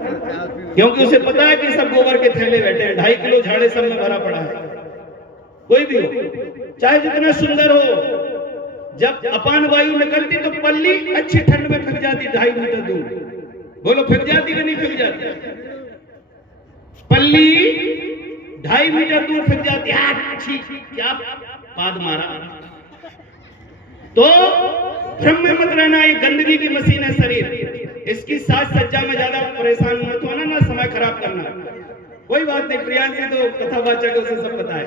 क्योंकि उसे पता है कि सब गोबर के थैले बैठे हैं, 2.5 किलो झाड़े सब में भरा पड़ा है। कोई भी हो, चाहे जितना सुंदर हो, जब अपान वायु निकलती तो पल्ली अच्छी ठंड में फिर जाती 2.5 मीटर दूर। बोलो फिर जाती कि नहीं फिर जाती? पल्ली 2.5 मीटर दूर फिर जाती। अच्छी क्या पाद मारा। तो भ्रम में मत रहना, ये गंदगी की मशीन है शरीर। इसकी साज सज्जा में ज्यादा परेशान मत होना, ना समय खराब करना। कोई बात नहीं, प्रियांशी तो कथावाचक उसे सब पता है।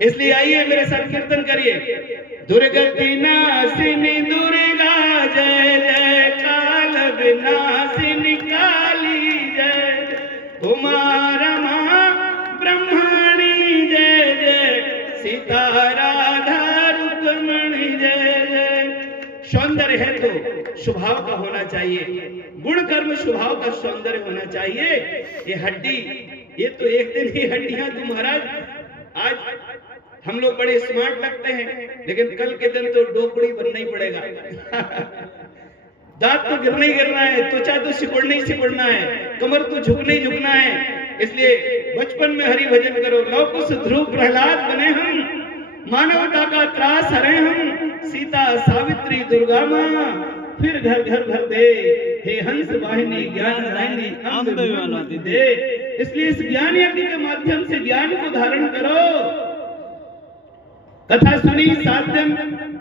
इसलिए आइए मेरे साथ कीर्तन करिए। दुर्गति नासिनी दुर्गा जय जय, काल विनाशिनी काली जय, उमा रमा ब्रह्मणी जय जय, सीता राधा रुक्मणी जय जय। सौंदर्य है तो स्वभाव का होना चाहिए, गुण कर्म स्वभाव का सौंदर्य होना चाहिए। ये हड्डी, ये तो एक दिन ही हड्डियां तो महाराज, आज हम लोग बड़े स्मार्ट लगते हैं, लेकिन कल के दिन तो डोकड़ी बनना ही पड़ेगा। दांत तो गिरना ही गिरना है, त्वचा तो सिकुड़ना ही सिकुड़ना है, कमर तो झुकना ही झुकना है। इसलिए बचपन में हरि भजन करो। लौकुश ध्रुव प्रहलाद बने हम, मानवता का त्रास हरे हम, सीता सावित्री दुर्गा माँ, फिर घर घर भर दे, हे हंस वाहिनी ज्ञान दायिनी अम्ब दे। इसलिए इस ज्ञान यज्ञ के माध्यम से ज्ञान को धारण करो। कथा सुनी 7 दिन,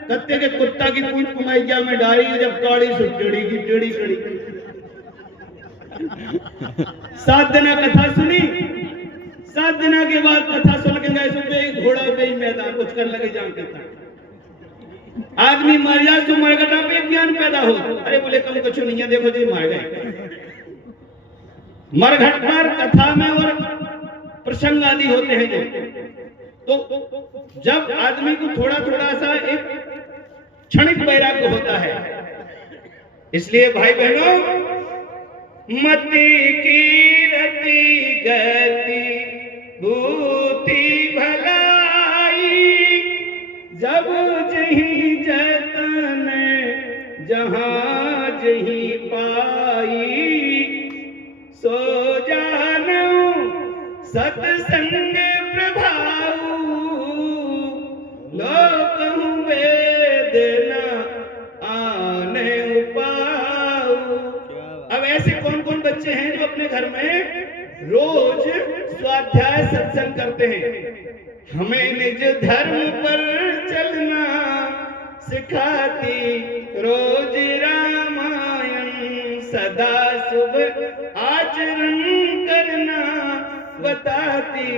कत्ते के कुत्ता की पूंछ कुमाइया में डाली, जब काड़ी सुचड़ी की टेढ़ी कड़ी। 7 दिन कथा सुनी, 7 दिन के बाद कथा सुन के गए सुबह घोड़ा पे मैदान कुछ कर लगे जान के था। आदमी मर जा तो मरघटा पे ज्ञान पैदा हो। अरे बोले कम कुछ नहीं है, देखो जी मर गए। मरघट पर कथा में और प्रसंग आदि होते हैं जो, तो जब आदमी को थोड़ा थोड़ा सा एक क्षणिक वैराग्य होता है। इसलिए भाई बहनों, मति कीरति गति भूति भलाई, जब जही जतन जहां जही पाई, सो जानऊ सत्संग प्रभाऊ, लोक वेद न आने पाऊ। अब ऐसे कौन कौन बच्चे हैं जो अपने घर में रोज स्वाध्याय सत्संग करते हैं? हमें निज धर्म पर चलना सिखाती रोज रामायण, सदा शुभ आचरण करना बताती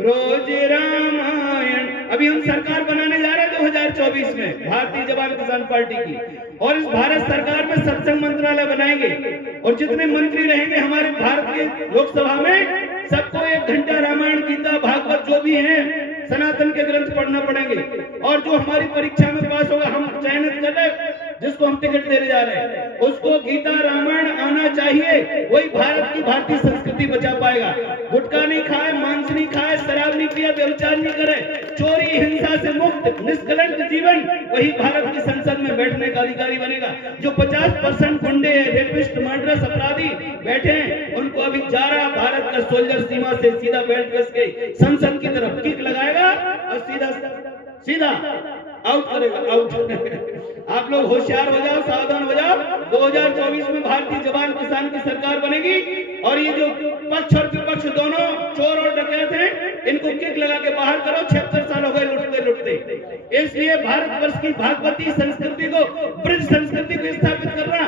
रोज रामायण। अभी हम सरकार बनाने जा रहे हैं 2024 में, भारतीय जवान किसान पार्टी की, और इस भारत सरकार में सत्संग मंत्रालय बनाएंगे। और जितने मंत्री रहेंगे हमारे भारत के लोकसभा में, सबको 1 घंटा रामायण गीता भागवत जो भी है सनातन के ग्रंथ पढ़ना पड़ेंगे। और जो हमारी परीक्षा में पास होगा, हम चयनित कर रहे, जिसको हम टिकट देने जा रहे हैं, उसको गीता रामायण आना चाहिए। वही भारत की भारतीय संस्कृति बचा पाएगा। गुटखा नहीं खाए, मांस नहीं खाए, शराब नहीं पिया, व्यभिचार नहीं करे, चोरी हिंसा से मुक्त निष्कलंक जीवन, वही भारत की संसद में बैठने का अधिकारी बनेगा। जो 50% गुंडे, रेपिस्ट, मर्डरर्स, अपराधी बैठे हैं, उनको अभी जा रहा भारत का सोल्जर सीमा से सीधा बेल्ट कस के संसद की तरफ किक लगाएगा और सीधा सीधा आउट करेगा, आउट। आप लोग होशियार हो जाओ, सावधान हो जाओ। 2024 में भारतीय जवान किसान की सरकार बनेगी, और ये जो पक्ष और विपक्ष दोनों चोर और डकैत हैं, इनको किक लगा के बाहर करो। 76 साल हो गए लुटते लुटते। इसलिए भारतवर्ष की भागवती संस्कृति को, ब्रज संस्कृति को स्थापित करना,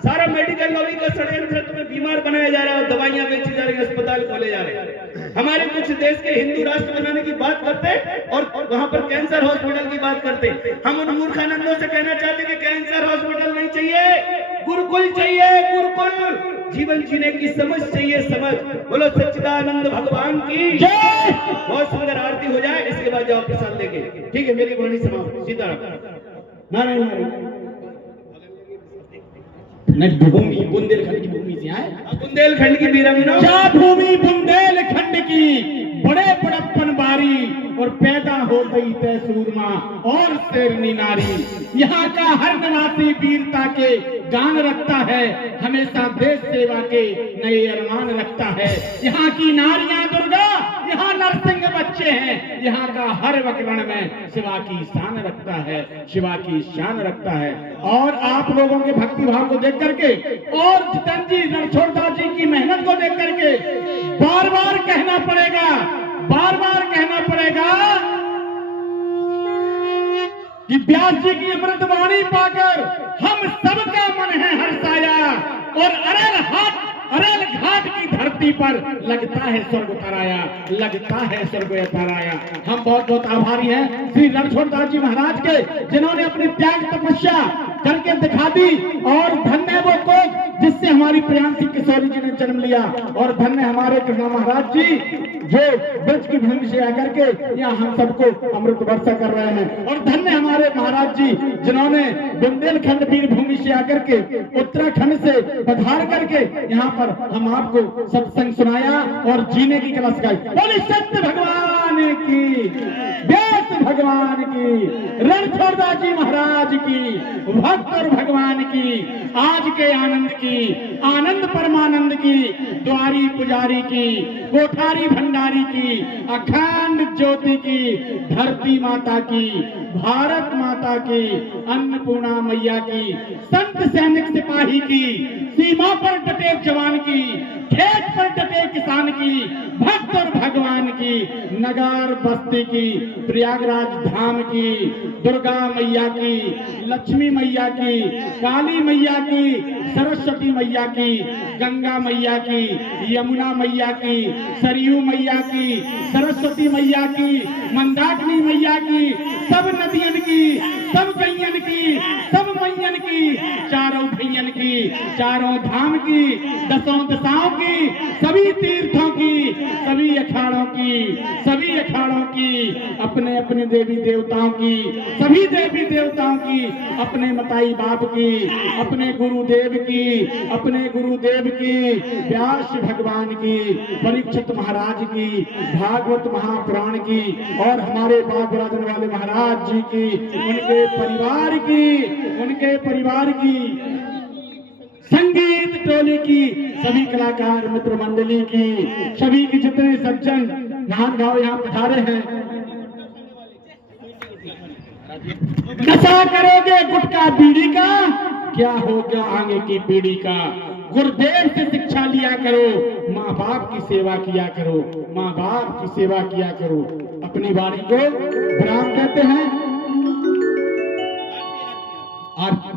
सारा मेडिकल लॉबी का षड्यंत्र तुम्हें बीमार बनाया जा रहा है, दवाइयां बेची जा रही है, अस्पताल खोले जा रहे हैं। हमारे कुछ देश के हिंदू राष्ट्र बनाने की बात करते और वहां पर कैंसर हॉस्पिटल की बात करते। हम उन मूर्खानंदों से कहना चाहते कि कैंसर हॉस्पिटल नहीं चाहिए, गुरुकुल चाहिए, गुरुकुल। जीवन जीने की समझ चाहिए, समझ। बोलो सच्चिदानंद भगवान की जय। बहुत सुंदर आरती हो जाए, इसके बाद जाओ प्रसाद लेके। ठीक है, मेरी वाणी समाप्त। सीताराम। नारायण नारायण। भूमि बुंदेलखंड की भूमि से आए, बुंदेलखंड की वीरांगना, क्या भूमि बुंदेलखंड की, बड़े बड़प्पन बारी, और पैदा हो गई तय सूरमा और शेरनी नारी। यहाँ का हर निवासी वीरता के गान रखता है, हमेशा देश सेवा के नए अरमान रखता है। यहाँ की नारियां दुर्गा, यहाँ नरसिंह बच्चे हैं, यहाँ का हर वक्रण में शिवा की शान रखता है, शिवा की शान रखता है। और आप लोगों के भक्ति भाव को देख करके और जितेंद्र जी रणछोड़दास जी की मेहनत को देख करके बार बार कहना पड़ेगा, बार बार कहना पड़ेगा कि व्यास जी की अमृत वाणी पाकर हम सबका मन है हर्षाया और अरल घाट की धरती पर लगता है स्वर्ग तराया, लगता है स्वर्ग तराया। हम बहुत बहुत आभारी हैं श्री रणछोड़दास जी महाराज के, जिन्होंने अपनी त्याग तपस्या करके दिखा दी। और धन्य वो कोक जिससे हमारी प्रियांशी किशोरी जी ने जन्म लिया, और धन्य हमारे कृष्णा महाराज जी जो ब्रज की भूमि से आकर के यहाँ हम सबको अमृत वर्षा कर रहे हैं। और धन्य हमारे महाराज जी जिन्होंने बुंदेलखंड वीर भूमि से आकर के उत्तराखंड से पधार करके यहाँ पर हम आपको सत्संग सुनाया और जीने की कला सिखाई। बोले सत्य भगवान की, व्यास भगवान की, रणछोड़दास जी महाराज की, भक्त और भगवान की, आज के आनंद की, आनंद परमानंद की, द्वारी पुजारी की, कोठारी भंडारी की, अखंड ज्योति की, धरती माता की, भारत माता की, अन्नपूर्णा मैया की, संत सैनिक सिपाही की, सीमा पर डटे जवान की, खेत पर डटे किसान की, भक्त और भगवान की, नगर बस्ती की, प्रयागराज धाम की, दुर्गा मैया की, लक्ष्मी मैया की, काली मैया की, सरस्वती मैया की, गंगा मैया की, यमुना मैया की, सरयू मैया की, सरस्वती मैया की, मंदाकिनी मैया की, सब नदियन की, सब गैयन की, सब मैयन की, चारों भैयन की, चारों धाम की, दसों दिशाओं की, सभी तीर्थों की, सभी अखाड़ों की, सभी अखाड़ों की, अपने अपने देवी देवताओं की, सभी देवी देवताओं की, अपने मताई बाप की, अपने गुरुदेव की, अपने गुरुदेव की, व्यास भगवान की, परीक्षित महाराज की, भागवत महापुराण की, और हमारे बाप राजन वाले महाराज जी की, उनके परिवार की, संगीत टोली की, सभी कलाकार मित्र मंडली की, सभी के जितने सज्जन महान भाव यहाँ पधारे हैं। नशा करोगे गुटखा बीड़ी का, क्या होगा आगे की पीढ़ी का। गुरुदेव से शिक्षा लिया करो, माँ बाप की सेवा किया करो, माँ बाप की सेवा किया करो। अपनी वाणी को विराम कहते हैं। आप